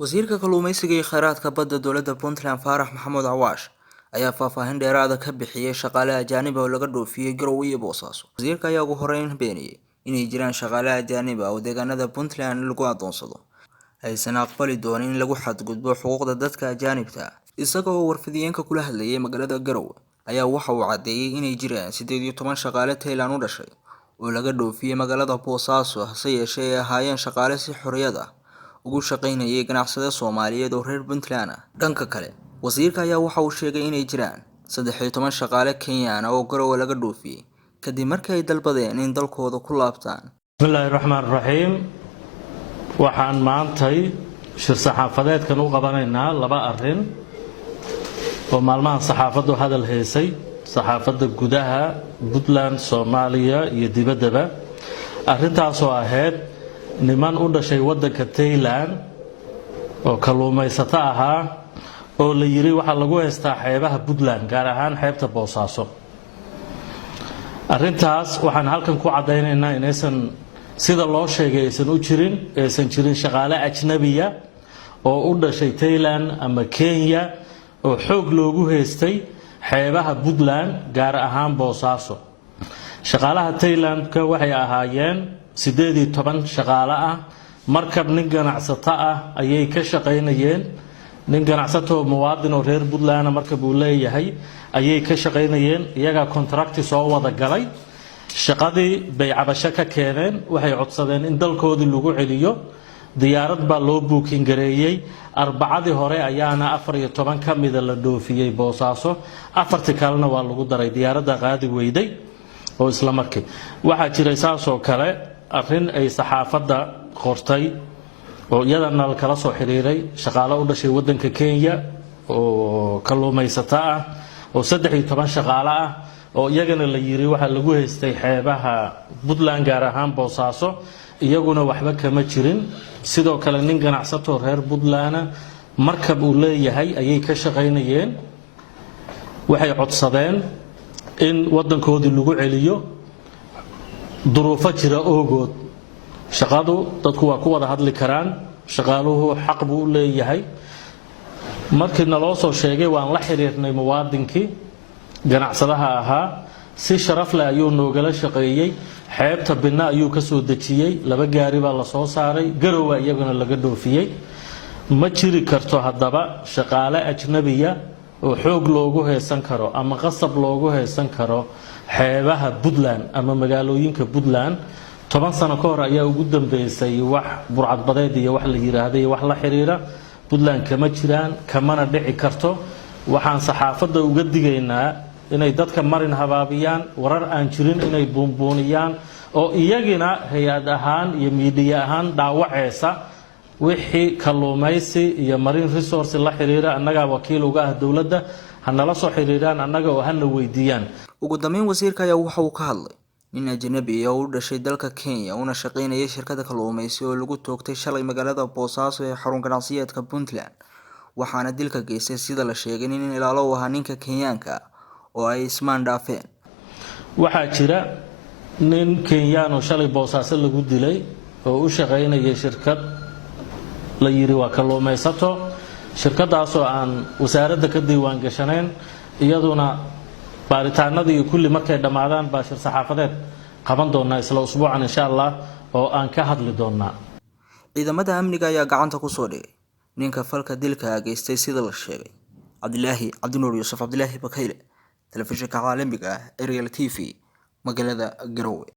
wasiirka kalluumeysiga iyo kheyraadka badda dowladda Puntland Faarax Maxamuud Awaash ayaa faahfaahin dheeraad ah ka bixiyay shaqaale ajaanib ah oo laga dhoofiyay Garowe iyo Boosaaso. Wasiirka ayaa ugu horeyn beeniyay inay jiraan shaqaale ajaanib ah oo deegaanada Puntland lagu adoonsado aysan aqbali doonin in lagu xadgudbo xuquuqda dadka ajaanibta ah. Isagoo warfidiyeenka kula hadlayay magaalada Garowe ayaa waxa uu cadeeyay inay jiraan 18 shaqaale Thailand u dhashay oo laga dhoofiyay magaalada Boosaaso hase yeeshee ay ahaayeen shaqaale si xorriyad ah ugu shaqeynayay ganacsiyada Soomaaliyeed oo reer Puntland ah. Dhanka kale, wasiirka ayaa waxa uu sheegay inay jiraan 13 shaqaale Kenyan ah oo Garowe laga dhoofiyay kadib markii ay dalbadeen in dalkooda ku laabtaan. Bismillahir Rahmaanir Rahiim. Waxaan maantay shir saxaafadeedkan u qabanaynaa laba arrin oo maalmahan saxaafadu hadal heysay, saxaafada gudaha Puntland, Soomaaliya iyo dibaddaba. Arrintaas oo ahayd niman u dhashay waddanka Thailand oo kalluumaysato ahaa oo la yiri waxa lagu haystaa xeebaha Puntland gaar ahaan xeebta Boosaaso. Arrintaas waxaan halkan ku cadeynaynaa inaysan sida loo sheegay aysan jirin shaqaale ajnabiya oo u dhashay Thailand ama Kenya oo xoog loogu haystay xeebaha Puntland gaar ahaan Boosaaso. Shaqaalaha Thailand-ka waxay ahaayeen 18 shaqaale ah. Markab nin ganacsato ah ayay ka shaqeynayeen. nin ganacsato muwaadin oo reer Puntland markab uu leeyahay ayay ka shaqeynayeen. iyaga contract soo wada galay. shaqadii bay cabasho ka keeneen. waxay codsadeen in dalkoodii lagu celiyo. diyaarad baa loo booking gareeyay. arbacadii hore ayaana 14 ka mid la dhoofiyay Boosaaso. afartii kalena waa lagu daray diyaaradda qaadi weyday oo isla markii waxa jiray saasoo kale arrin ay saxaafadda qortay oo iyadana kala soo xiriiray shaqaale u dhashay waddanka Kenya oo kalluumaysato ah oo 13 shaqaale ah oo iyagana la yiri waxa lagu haystay xeebaha Puntland gaar ahaan Boosaaso iyaguna waxba kama jirin. sidoo kale nin ganacsato reer Puntland markab uu leeyahay ayay ka shaqeynayeen. waxay codsadeen in waddankoodii lagu celiyo duruufo jira ogood. shaqadu dadku waa ku wada hadli karaan. shaqaaluhu xaq buu u leeyahay. markii naloo soo sheegay waan la xiriirnay muwaadinkii ganacsadaha ahaa. si sharaf leh ayuu noogala shaqeeyay. xeebta Binna ayuu ka soo dejiyay. 2 gaari baa la soo saaray. Garowe iyaguna laga dhoofiyay. ma jiri karto haddaba shaqaale ajnabiya oo xoog loogu heesan karo ama qasab loogu heesan karo xeebaha Puntland ama magaalooyinka Puntland. 10 sano ka hor ayaa ugu dambeysay wax burcadbadeed iyo wax la yiraahday wax la xiriira Puntland kama jiraan kamana dhici karto. waxaan saxaafadda uga digaynaa inay dadka marin habaabiyaan warar aan jirin inay buunbuuniyaan oo iyagina hay'ad ahaan iyo media ahaan dhaawaceysa wixii kalluumaysi iyo marine resource la xiriira. annaga wakiil uga ah dowladda hanala soo xiriiraan annaga oo hana weydiiyaan. ugu dambeyn wasiirka ayaa waxa uu ka hadlay nin ajnabi ah oo u dhashay dalka Kenya una shaqeynayay shirkadda kalluumaysi oo lagu toogtay shalay magaalada Boosaaso ee xarun ganacsiyeedka Puntland. waxaana dilka geystay sida la sheegay in ilaalo u ahaa ninka Kenyaanka oo ay ismaan dhaafeen. waxaa jira nin Kenyan oo shalay Boosaaso lagu dilay oo u shaqeynayay shirkad la yiri waa kalluumaysato. shirkadaas oo aan wasaaradda ka diiwaan gashanayn iyaduna baaritaanadii kulli markay dhamaadaan baa shir saxaafadeed qaban doonaa isla usbuucan insha Allah oo aan ka hadli doonaa. ciidamada amniga ayaa gacanta ku soo dhigay ninka falka dilka geystay sida la sheegay. Cabdinuur Yuusuf Abdullaahi Bakayle, telefishinka caalamiga ah Real TV, magaalada Garowe.